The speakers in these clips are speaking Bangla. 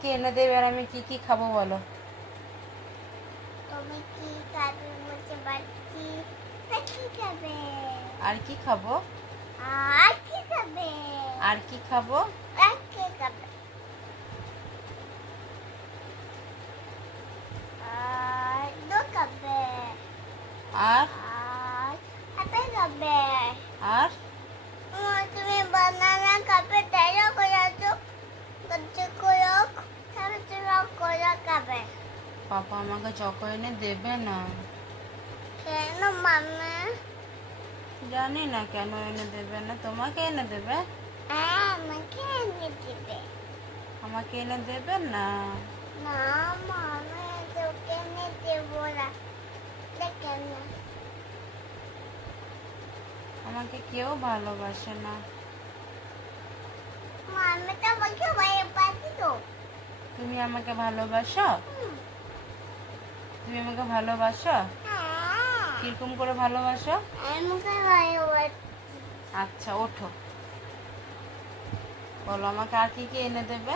কি এনে দেবে আর আমি কি কি খাবো বলো? তুমি কি খাবে বলতে পারছি? কি খাবে? আর কি খাবো? আর কি খাবে? আর কি খাবো? আর কি খাবে? আর দো খাবে। আর আর আপেল খাবে। আর তুমি বানানা খাবে, তাইলে করে তো গচ্ছ করে তাহলে তুমি করে খাবে। পাপা আমাকে চকো এনে দেবে না। কেন মামা? জানি না কেন এনে দেবে না। তোমাকে এনে দেবে? আমাকে এনে দিবে। আমাকে এনে দেবে না। না মামা, তোকে এনে দেবো না। দেখেন না, আমাকে কেউ ভালোবাসে না। মামা তো আমাকে ভয় পাচ্ছি তো। তুমি আমাকে ভালোবাসো? তুমি আমাকে ভালোবাসো? হ্যাঁ, কিরকম করে ভালোবাসো? আমাকে ভয় পাচ্ছি। আচ্ছা ওঠো, বলো আমাকে আর কি কি এনে দেবে?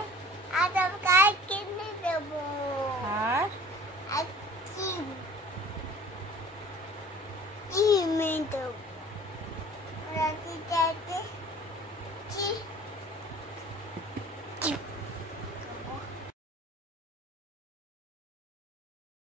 আর তোমাকে আর কিনে দেবো।